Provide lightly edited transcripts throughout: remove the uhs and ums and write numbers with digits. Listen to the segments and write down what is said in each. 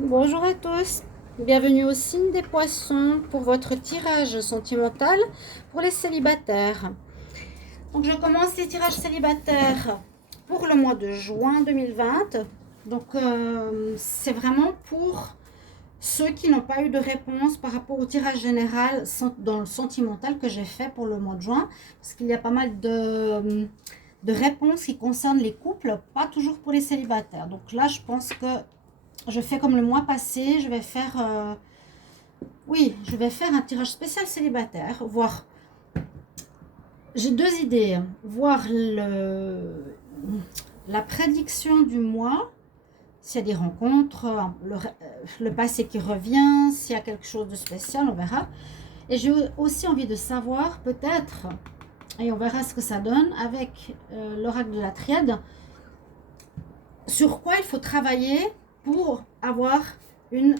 Bonjour à tous, bienvenue au signe des poissons pour votre tirage sentimental pour les célibataires. Donc je commence les tirages célibataires pour le mois de juin 2020. Donc c'est vraiment pour ceux qui n'ont pas eu de réponse par rapport au tirage général dans le sentimental que j'ai fait pour le mois de juin. Parce qu'il y a pas mal de réponses qui concernent les couples, pas toujours pour les célibataires. Donc là je pense que je fais comme le mois passé, je vais faire, je vais faire un tirage spécial célibataire, voir, j'ai deux idées, voir la prédiction du mois, s'il y a des rencontres, le passé qui revient, s'il y a quelque chose de spécial, on verra. Et j'ai aussi envie de savoir peut-être, et on verra ce que ça donne avec l'oracle de la triade, sur quoi il faut travailler pour avoir une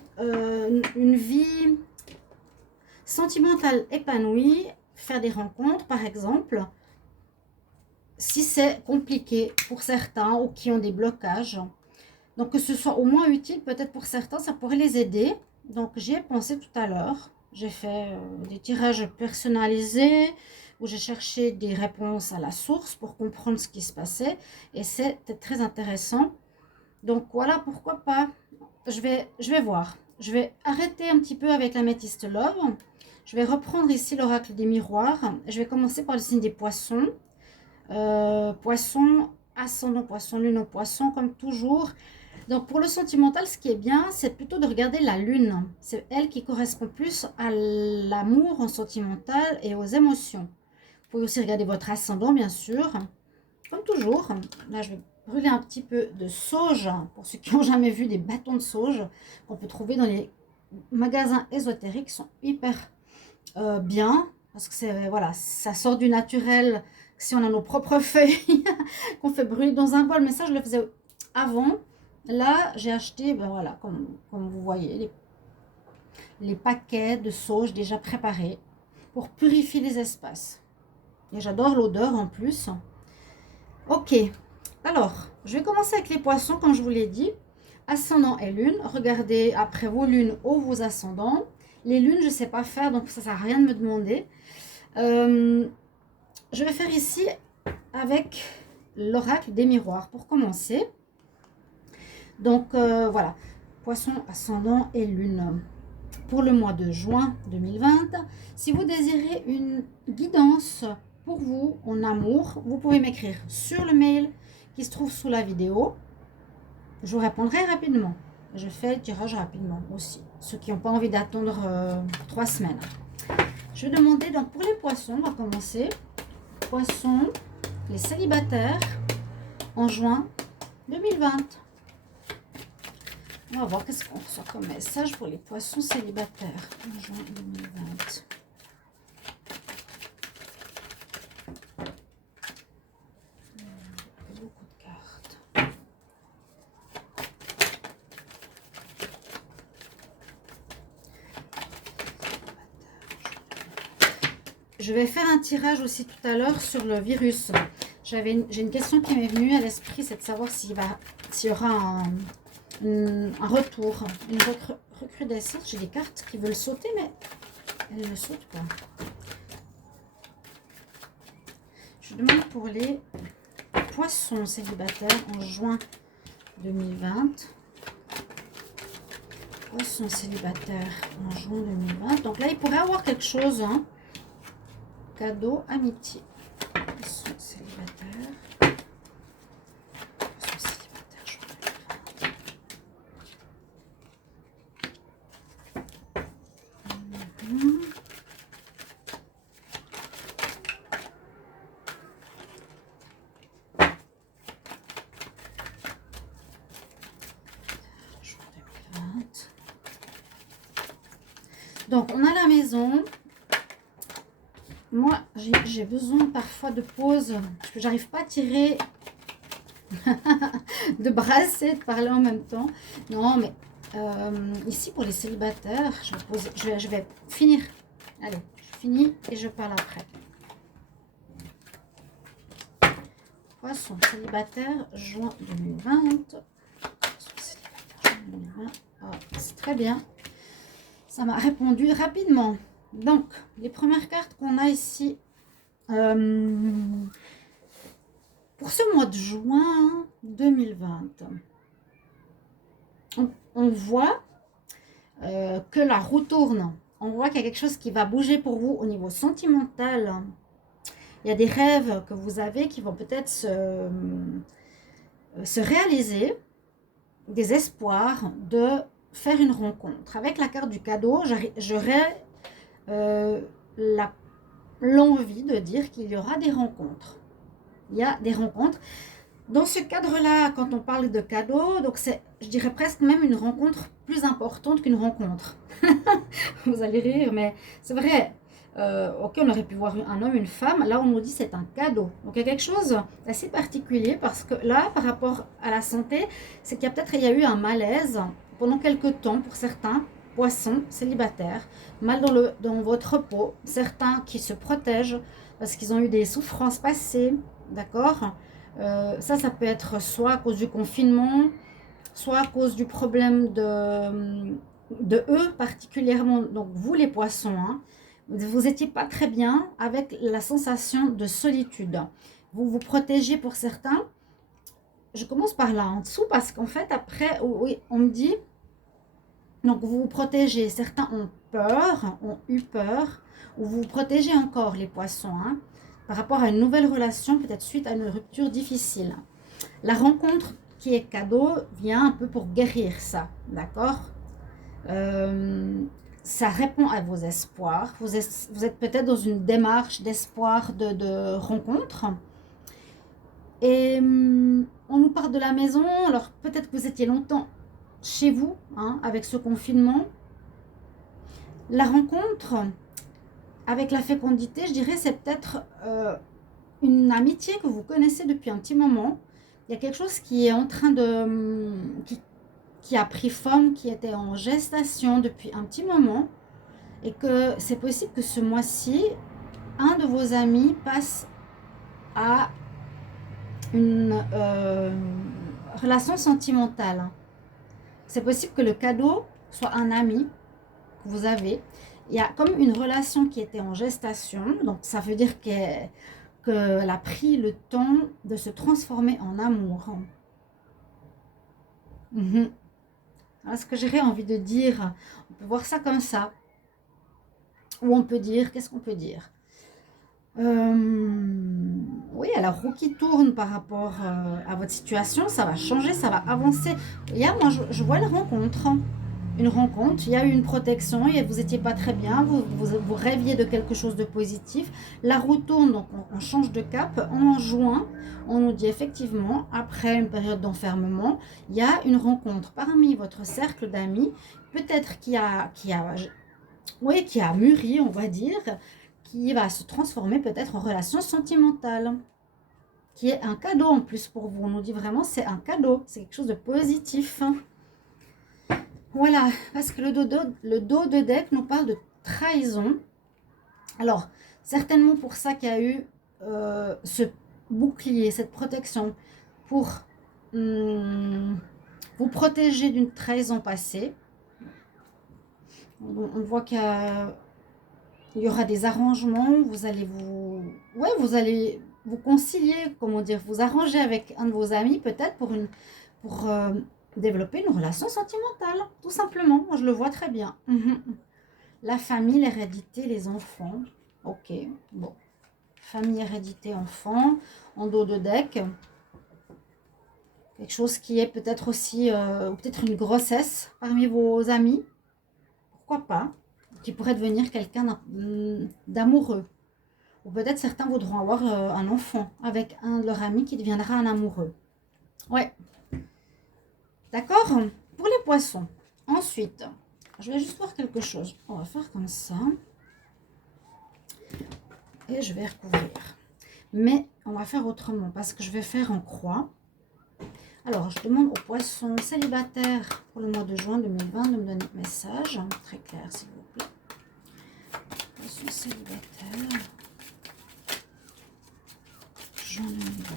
vie sentimentale épanouie, faire des rencontres par exemple, si c'est compliqué pour certains ou qui ont des blocages. Donc que ce soit au moins utile peut-être pour certains, ça pourrait les aider. Donc j'y ai pensé tout à l'heure. J'ai fait des tirages personnalisés où j'ai cherché des réponses à la source pour comprendre ce qui se passait. Et c'était très intéressant. Donc voilà, pourquoi pas. Je vais voir. Je vais arrêter un petit peu avec la métiste love. Je vais reprendre ici l'oracle des miroirs. Je vais commencer par le signe des poissons. Poisson, ascendant poisson, lune en poisson, comme toujours. Donc pour le sentimental, ce qui est bien, c'est plutôt de regarder la lune. C'est elle qui correspond plus à l'amour en sentimental et aux émotions. Vous pouvez aussi regarder votre ascendant, bien sûr. Comme toujours, là je vais brûler un petit peu de sauge, pour ceux qui n'ont jamais vu des bâtons de sauge qu'on peut trouver dans les magasins ésotériques, qui sont hyper bien, parce que c'est, voilà, ça sort du naturel, si on a nos propres feuilles qu'on fait brûler dans un bol, mais ça je le faisais avant. Là j'ai acheté, ben voilà, comme vous voyez, les paquets de sauge déjà préparés pour purifier les espaces. Et j'adore l'odeur en plus. Ok, alors, je vais commencer avec les poissons, comme je vous l'ai dit. Ascendant et lune. Regardez après vos lunes ou vos ascendants. Les lunes, je ne sais pas faire, donc ça ne sert à rien de me demander. Je vais faire ici avec l'oracle des miroirs pour commencer. Donc, voilà. Poisson, ascendant et lune. Pour le mois de juin 2020, si vous désirez une guidance pour vous en amour, vous pouvez m'écrire sur le mail qui se trouve sous la vidéo. Je vous répondrai rapidement. Je fais le tirage rapidement aussi. Ceux qui n'ont pas envie d'attendre 3 semaines. Je vais demander, donc pour les poissons, on va commencer. Poissons, les célibataires, en juin 2020. On va voir qu'est-ce qu'on reçoit comme message pour les poissons célibataires en juin 2020. Beaucoup de cartes. Je vais faire un tirage aussi tout à l'heure sur le virus. J'ai une question qui m'est venue à l'esprit, c'est de savoir s'il y aura un retour, une recrudescence. J'ai des cartes qui veulent sauter, mais elles ne sautent pas. Je demande pour les poissons célibataires en juin 2020. Poissons célibataires en juin 2020. Donc là, il pourrait avoir quelque chose, hein. Cadeau, amitié. Poissons célibataires. Poissons célibataires, juin 2020. Donc, on a la maison. Moi, j'ai besoin parfois de pause. Parce que j'arrive pas à tirer, de brasser, de parler en même temps. Non, mais ici, pour les célibataires, je vais finir. Allez, je finis et je parle après. Poisson célibataire, juin 2020. Poisson célibataire, juin 2020. Hop. très bien. Ça m'a répondu rapidement. Donc, les premières cartes qu'on a ici, pour ce mois de juin 2020, on voit que la roue tourne. On voit qu'il y a quelque chose qui va bouger pour vous au niveau sentimental. Il y a des rêves que vous avez qui vont peut-être se réaliser, des espoirs de faire une rencontre. Avec la carte du cadeau, j'aurais l'envie de dire qu'il y aura des rencontres. Il y a des rencontres. Dans ce cadre-là, quand on parle de cadeau, donc c'est, je dirais presque même une rencontre plus importante qu'une rencontre. Vous allez rire, mais c'est vrai. Ok, on aurait pu voir un homme, une femme. Là, on nous dit c'est un cadeau. Donc, il y a quelque chose d'assez particulier parce que là, par rapport à la santé, c'est qu'il y a peut-être eu un malaise pendant quelques temps pour certains poissons célibataires, mal dans votre peau. Certains qui se protègent parce qu'ils ont eu des souffrances passées, d'accord. Ça peut être soit à cause du confinement, soit à cause du problème de eux particulièrement, donc vous les poissons, hein, vous n'étiez pas très bien avec la sensation de solitude. Vous vous protégez pour certains. Je commence par là en dessous parce qu'en fait après, oui, on me dit, donc vous vous protégez. Certains ont eu peur, ou vous vous protégez encore les poissons, hein, par rapport à une nouvelle relation, peut-être suite à une rupture difficile. La rencontre qui est cadeau vient un peu pour guérir ça, d'accord. Ça répond à vos espoirs. Vous êtes peut-être dans une démarche d'espoir de rencontre. Et on nous parle de la maison. Alors peut-être que vous étiez longtemps chez vous, hein, avec ce confinement. La rencontre avec la fécondité, je dirais, c'est peut-être une amitié que vous connaissez depuis un petit moment. Il y a quelque chose qui est en train de... qui a pris forme, qui était en gestation depuis un petit moment. Et que c'est possible que ce mois-ci, un de vos amis passe à une relation sentimentale. C'est possible que le cadeau soit un ami que vous avez. Il y a comme une relation qui était en gestation. Donc ça veut dire qu'elle a pris le temps de se transformer en amour. Alors, ce que j'aurais envie de dire, on peut voir ça comme ça. Ou on peut dire, qu'est-ce qu'on peut dire? Oui, alors roue qui tourne par rapport à votre situation, ça va changer, ça va avancer. Moi, je vois une rencontre, il y a eu une protection, et vous n'étiez pas très bien, vous rêviez de quelque chose de positif. La roue tourne, donc on change de cap. En juin, on nous dit effectivement, après une période d'enfermement, il y a une rencontre parmi votre cercle d'amis, peut-être qui a mûri, on va dire, qui va se transformer peut-être en relation sentimentale, qui est un cadeau en plus pour vous. On nous dit vraiment c'est un cadeau, c'est quelque chose de positif. Voilà, parce que le dos de deck nous parle de trahison. Alors, certainement pour ça qu'il y a eu ce bouclier, cette protection, pour vous protéger d'une trahison passée. On voit qu'il y aura des arrangements, vous allez vous concilier, comment dire, vous arranger avec un de vos amis peut-être pour développer une relation sentimentale, tout simplement. Moi, je le vois très bien. La famille, l'hérédité, les enfants. Ok, bon. Famille, hérédité, enfants, en dos de deck. Quelque chose qui est peut-être aussi, peut-être une grossesse parmi vos amis. Pourquoi pas? Qui pourrait devenir quelqu'un d'amoureux. Ou peut-être certains voudront avoir un enfant avec un de leurs amis qui deviendra un amoureux. Ouais. D'accord? Pour les poissons. Ensuite, je vais juste voir quelque chose. On va faire comme ça. Et je vais recouvrir. Mais on va faire autrement parce que je vais faire en croix. Alors, je demande aux poissons célibataires pour le mois de juin 2020 de me donner un message. Très clair, s'il vous plaît. Poissons célibataires. Juin 2020.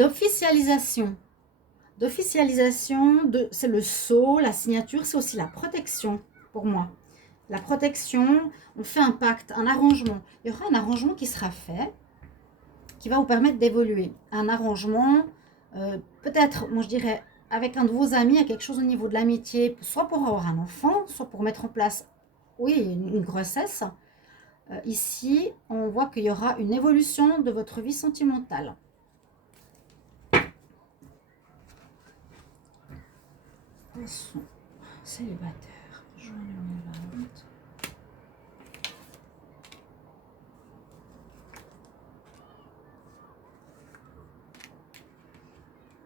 d'officialisation. C'est le sceau, la signature, c'est aussi la protection pour moi. La protection, on fait un pacte, un arrangement. Il y aura un arrangement qui sera fait, qui va vous permettre d'évoluer. Un arrangement, peut-être, moi je dirais, avec un de vos amis, il y a quelque chose au niveau de l'amitié, soit pour avoir un enfant, soit pour mettre en place, oui, une grossesse. Ici, on voit qu'il y aura une évolution de votre vie sentimentale. Poisson, célibataire, journée vente.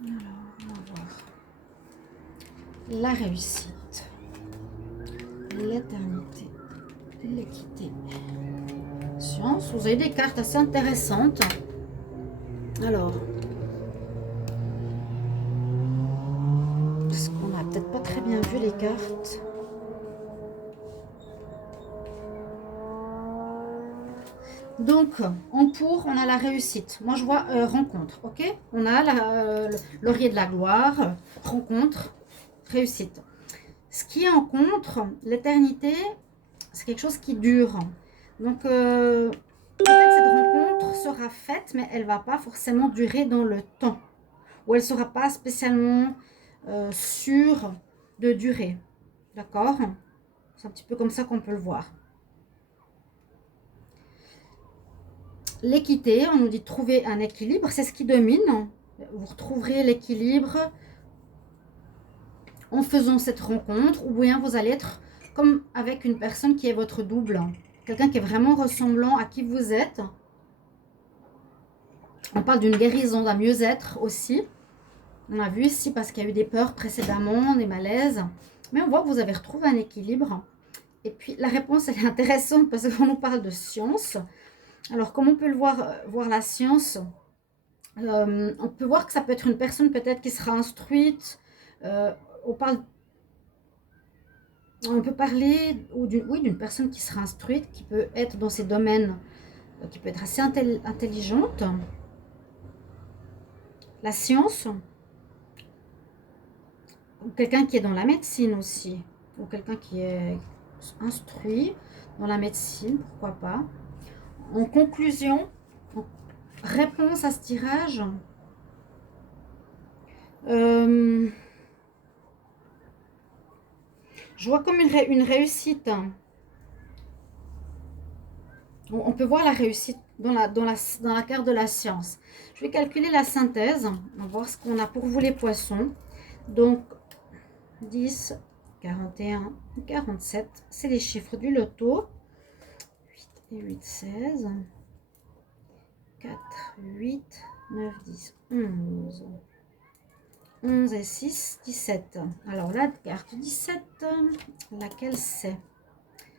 Alors, on va voir. La réussite, l'éternité, l'équité, science. Vous avez des cartes assez intéressantes. Alors, parce qu'on n'a peut-être pas très bien vu les cartes. Donc, on a la réussite. Moi, je vois rencontre, ok? On a le laurier de la gloire, rencontre, réussite. Ce qui est en contre, l'éternité, c'est quelque chose qui dure. Donc, peut-être cette rencontre sera faite, mais elle ne va pas forcément durer dans le temps. Ou elle ne sera pas spécialement sûre de durer. D'accord? C'est un petit peu comme ça qu'on peut le voir. L'équité, on nous dit de trouver un équilibre, c'est ce qui domine. Vous retrouverez l'équilibre en faisant cette rencontre, ou bien vous allez être comme avec une personne qui est votre double. Quelqu'un qui est vraiment ressemblant à qui vous êtes. On parle d'une guérison, d'un mieux-être aussi. On a vu ici parce qu'il y a eu des peurs précédemment, des malaises. Mais on voit que vous avez retrouvé un équilibre. Et puis la réponse, elle est intéressante parce qu'on nous parle de science. Alors, comme on peut le voir la science, on peut voir que ça peut être une personne peut-être qui sera instruite. On peut parler d'une personne qui sera instruite, qui peut être dans ces domaines, qui peut être assez intelligente. La science, ou quelqu'un qui est dans la médecine aussi, ou quelqu'un qui est instruit dans la médecine, pourquoi pas. En conclusion, réponse à ce tirage, je vois comme une réussite. On peut voir la réussite dans la carte de la science. Je vais calculer la synthèse. On va voir ce qu'on a pour vous les poissons. Donc, 10, 41, 47, c'est les chiffres du loto. 8 et 8, 16. 4, 8, 9, 10, 11. 11 et 6, 17. Alors la carte 17, laquelle c'est?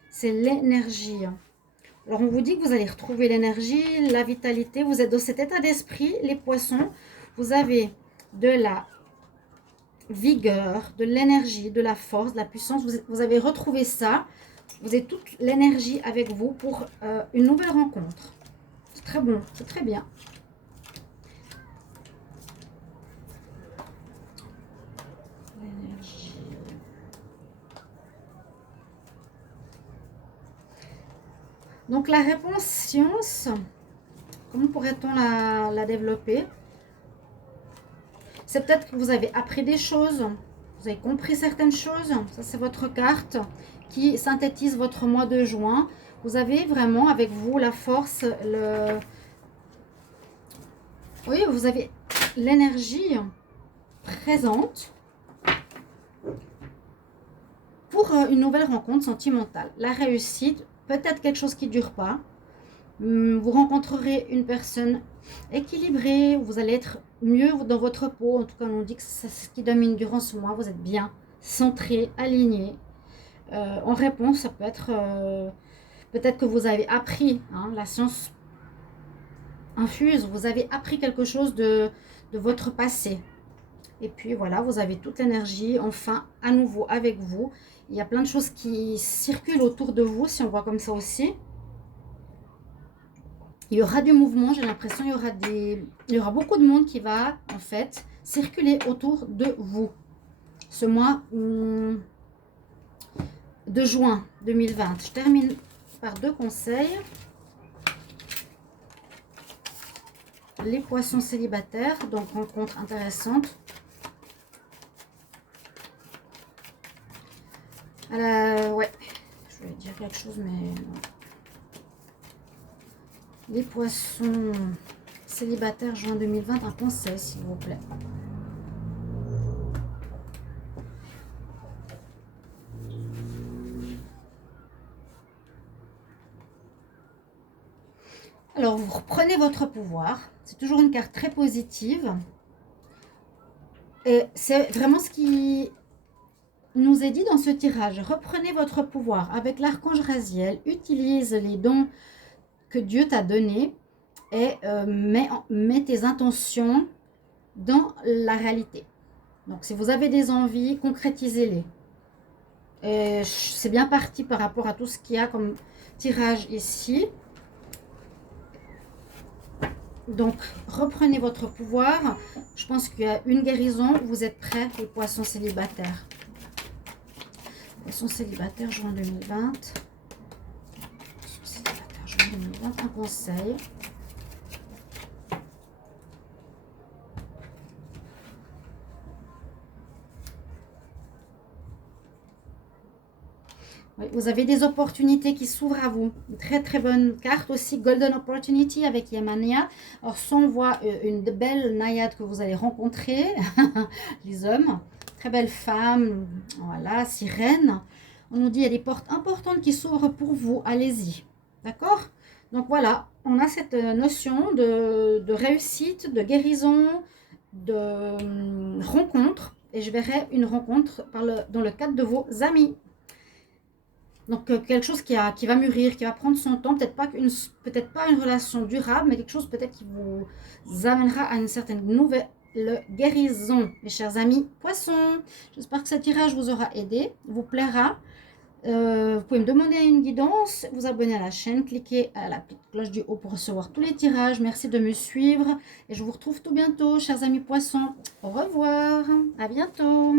C'est l'énergie. Alors on vous dit que vous allez retrouver l'énergie, la vitalité. Vous êtes dans cet état d'esprit, les poissons. Vous avez de la vigueur, de l'énergie, de la force, de la puissance. Vous avez retrouvé ça. Vous avez toute l'énergie avec vous pour une nouvelle rencontre. C'est très bon, c'est très bien. L'énergie. Donc la réponse science, comment pourrait-on la développer? C'est peut-être que vous avez appris des choses, vous avez compris certaines choses. Ça, c'est votre carte qui synthétise votre mois de juin. Vous avez vraiment avec vous la force, oui, vous avez l'énergie présente pour une nouvelle rencontre sentimentale. La réussite, peut-être quelque chose qui ne dure pas. Vous rencontrerez une personne équilibrée, vous allez être mieux dans votre peau. En tout cas, on dit que c'est ce qui domine durant ce mois. Vous êtes bien centré, aligné. En réponse, ça peut être peut-être que vous avez appris, hein, la science infuse, vous avez appris quelque chose de votre passé. Et puis voilà, vous avez toute l'énergie, enfin, à nouveau avec vous. Il y a plein de choses qui circulent autour de vous, si on voit comme ça aussi. il y aura du mouvement, j'ai l'impression il y aura beaucoup de monde qui va en fait circuler autour de vous ce mois de juin 2020. Je termine par 2 conseils. Les poissons célibataires, donc rencontre intéressante. Ouais, je voulais dire quelque chose, mais non. Les poissons célibataires juin 2020, un conseil s'il vous plaît. Alors, vous reprenez votre pouvoir. C'est toujours une carte très positive. Et c'est vraiment ce qui nous est dit dans ce tirage. Reprenez votre pouvoir avec l'archange Raziel. Utilise les dons que Dieu t'a donnés et mets tes intentions dans la réalité. Donc, si vous avez des envies, concrétisez-les. Et c'est bien parti par rapport à tout ce qu'il y a comme tirage ici. Donc, reprenez votre pouvoir. Je pense qu'il y a une guérison. Vous êtes prêts, les poissons célibataires. Poissons célibataires, juin 2020. Poissons célibataires, juin 2020. Un conseil. Oui, vous avez des opportunités qui s'ouvrent à vous. Une très très bonne carte aussi, Golden Opportunity avec Yemania. Alors, soit on voit une belle naïade que vous allez rencontrer, les hommes, très belle femme, voilà, sirène. On nous dit il y a des portes importantes qui s'ouvrent pour vous, allez-y. D'accord? Donc voilà, on a cette notion de réussite, de guérison, de rencontre. Et je verrai une rencontre dans le cadre de vos amis. Donc quelque chose qui va mûrir, qui va prendre son temps, peut-être pas une relation durable, mais quelque chose peut-être qui vous amènera à une certaine nouvelle guérison, mes chers amis poissons. J'espère que ce tirage vous aura aidé, vous plaira. Vous pouvez me demander une guidance, vous abonner à la chaîne, cliquez à la petite cloche du haut pour recevoir tous les tirages. Merci de me suivre et je vous retrouve tout bientôt, chers amis poissons. Au revoir, à bientôt.